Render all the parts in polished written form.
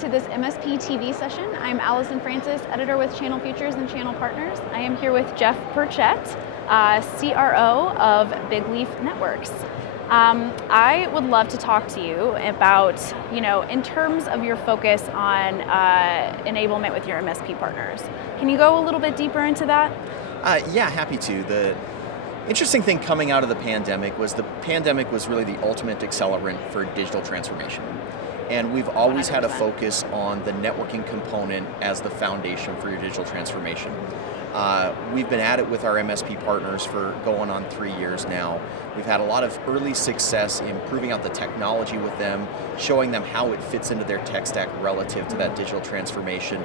to this MSP TV session. I'm Allison Francis, editor with Channel Futures and Channel Partners. I am here with Jeff Burchett, CRO of Bigleaf Networks. I would love to talk to you about, in terms of your focus on enablement with your MSP partners. Can you go a little bit deeper into that? Yeah, happy to. The interesting thing coming out of the pandemic was really the ultimate accelerant for digital transformation. And we've always 100%. had a focus on the networking component as the foundation for your digital transformation. We've been at it with our MSP partners for going on 3 years now. We've had a lot of early success in proving out the technology with them, showing them how it fits into their tech stack relative to that digital transformation.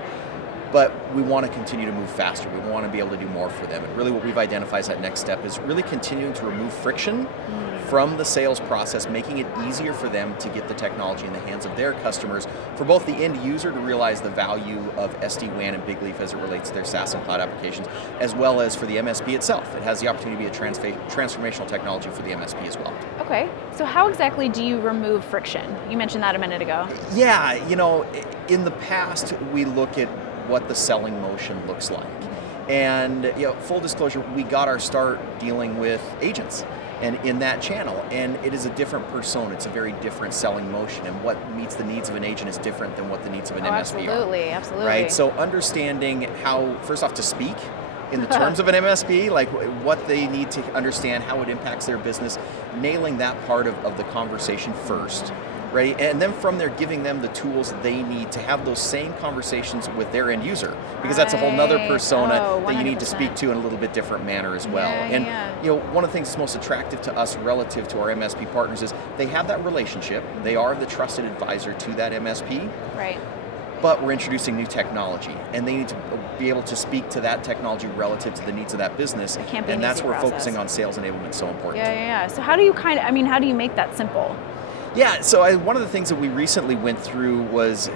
But we want to continue to move faster. We want to be able to do more for them. And really what we've identified as that next step is really continuing to remove friction from the sales process, making it easier for them to get the technology in the hands of their customers, for both the end user to realize the value of SD-WAN and Bigleaf as it relates to their SaaS and cloud applications, as well as for the MSP itself. It has the opportunity to be a transformational technology for the MSP as well. Okay, so how exactly do you remove friction? You mentioned that a minute ago. Yeah, in the past, we look at what the selling motion looks like. And full disclosure, we got our start dealing with agents and in that channel, and it is a different persona. It's a very different selling motion, and what meets the needs of an agent is different than what the needs of an MSP absolutely, are. Absolutely. Right? So understanding how, first off, to speak in the terms of an MSP, like what they need to understand, how it impacts their business, nailing that part of the conversation first. Right? And then from there, giving them the tools they need to have those same conversations with their end user, because that's a whole nother persona that you need to speak to in a little bit different manner as well. One of the things that's most attractive to us relative to our MSP partners is they have that relationship. They are the trusted advisor to that MSP. Right. But we're introducing new technology, and they need to be able to speak to that technology relative to the needs of that business. It can't be and that's where process. focusing on sales enablement is so important. Yeah. So how do you how do you make that simple? Yeah, so one of the things that we recently went through was,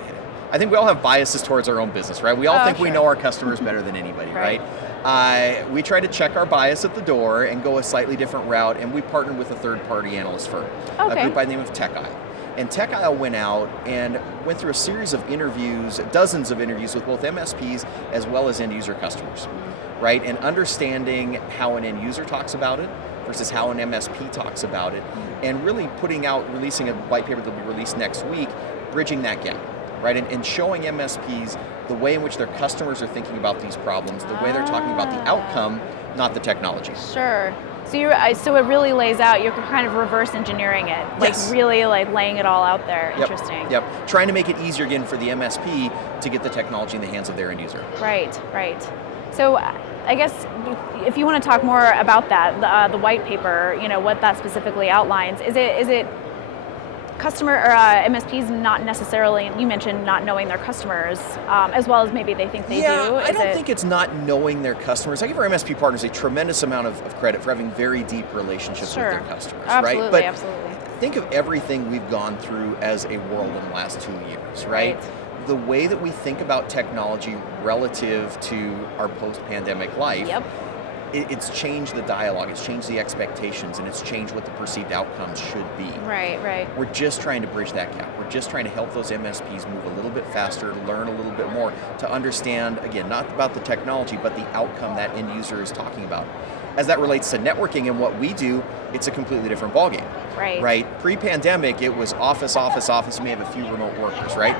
I think we all have biases towards our own business, right? We all think we know our customers better than anybody, right? We try to check our bias at the door and go a slightly different route, and we partnered with a third-party analyst firm, a group by the name of TechEye. And TechEye went out and went through a series of interviews, dozens of interviews with both MSPs as well as end-user customers, right? And understanding how an end user talks about it versus how an MSP talks about it, and really releasing a white paper that will be released next week, bridging that gap, right? And showing MSPs the way in which their customers are thinking about these problems, the way they're talking about the outcome, not the technology. Sure. So it really lays out, you're kind of reverse engineering it, really laying it all out there. Yep. Interesting. Yep. Trying to make it easier again for the MSP to get the technology in the hands of their end user. Right. So I guess if you want to talk more about that, the white paper, what that specifically outlines, is it customer or MSPs not necessarily, you mentioned not knowing their customers, as well as maybe they think they do? I don't think it's not knowing their customers. I give our MSP partners a tremendous amount of credit for having very deep relationships with their customers, right? But absolutely. Think of everything we've gone through as a world in the last 2 years, right? The way that we think about technology relative to our post-pandemic life, it's changed the dialogue, it's changed the expectations, and it's changed what the perceived outcomes should be. Right. We're just trying to bridge that gap. We're just trying to help those MSPs move a little bit faster, learn a little bit more, to understand, again, not about the technology, but the outcome that end user is talking about. As that relates to networking and what we do, it's a completely different ballgame. Right? Pre-pandemic, it was office, we may have a few remote workers, right?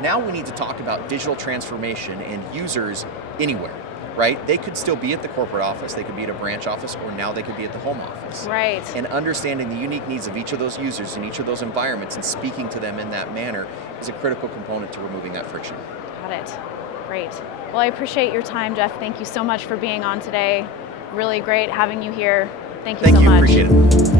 Now we need to talk about digital transformation and users anywhere, right? They could still be at the corporate office, they could be at a branch office, or now they could be at the home office. Right. And understanding the unique needs of each of those users in each of those environments and speaking to them in that manner is a critical component to removing that friction. Got it. Great. Well, I appreciate your time, Jeff. Thank you so much for being on today. Really great having you here. Thank you so much. Thank you, appreciate it.